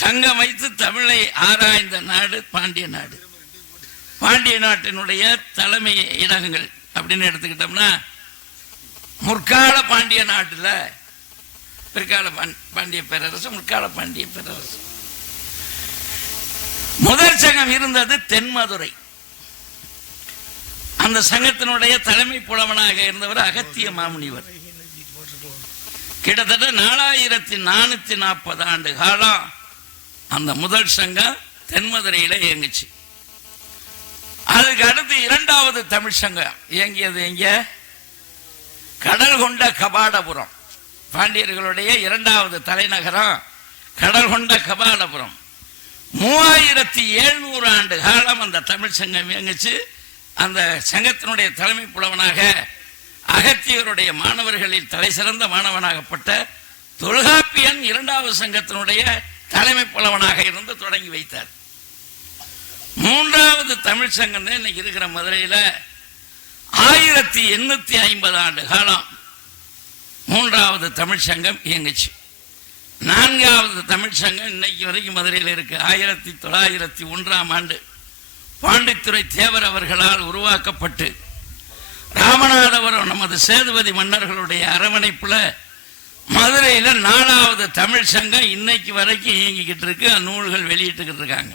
சங்கம் வைத்து தமிழை ஆராய்ந்த நாடு பாண்டிய நாடு. பாண்டிய நாட்டினுடைய தலைமை இடங்கள் அப்படின்னு எடுத்துக்கிட்டோம்னா முற்கால பாண்டிய நாட்டில் பிற்கால பாண்டிய பேரரசு முற்கால பாண்டிய பேரரசு. முதல் சங்கம் இருந்தது தென்மதுரை அந்த சங்கத்தினுடைய தலைமை புலவனாக இருந்தவர் அகத்திய மாமுனிவர். கிட்டத்தட்ட நாலாயிரத்தி நானூத்தி நாற்பது ஆண்டு காலம் அந்த முதல் சங்கம் தென்மதுரையில இயங்குச்சு. அதுக்கு அடுத்து இரண்டாவது தமிழ் சங்கம் இயங்கியது எங்க? கடல் கொண்ட கபாடபுரம் பாண்டியர்களுடைய இரண்டாவது தலைநகரம் கடல் கொண்ட கபாடபுரம் மூவாயிரத்தி எழுநூறு ஆண்டு காலம் அந்த தமிழ் சங்கம் இயங்குச்சு. அந்த சங்கத்தினுடைய தலைமை புலவனாக அகத்தியருடைய மாணவர்களில் தலை சிறந்த மாணவனாகப்பட்ட தொல்காப்பியன் இரண்டாவது சங்கத்தினுடைய தலைமை புலவனாக இருந்து தொடங்கி வைத்தார். மூன்றாவது தமிழ் சங்கம் தான் இன்னைக்கு இருக்கிற மதுரையில் ஆயிரத்தி எண்ணூத்தி ஐம்பது ஆண்டு காலம் மூன்றாவது தமிழ் சங்கம் இயங்குச்சு. நான்காவது தமிழ் சங்கம் இன்னைக்கு வரைக்கும் மதுரையில் இருக்கு. ஆயிரத்தி தொள்ளாயிரத்தி ஒன்றாம் ஆண்டு பாண்டித்துறை தேவர் அவர்களால் உருவாக்கப்பட்டு ராமநாதபுரம் நமது சேதுபதி மன்னர்களுடைய அரவணைப்பில் மதுரையில் நாலாவது தமிழ் சங்கம் இன்னைக்கு வரைக்கும் இயங்கிக்கிட்டு இருக்கு. நூல்கள் வெளியிட்டுக்கிட்டு இருக்காங்க.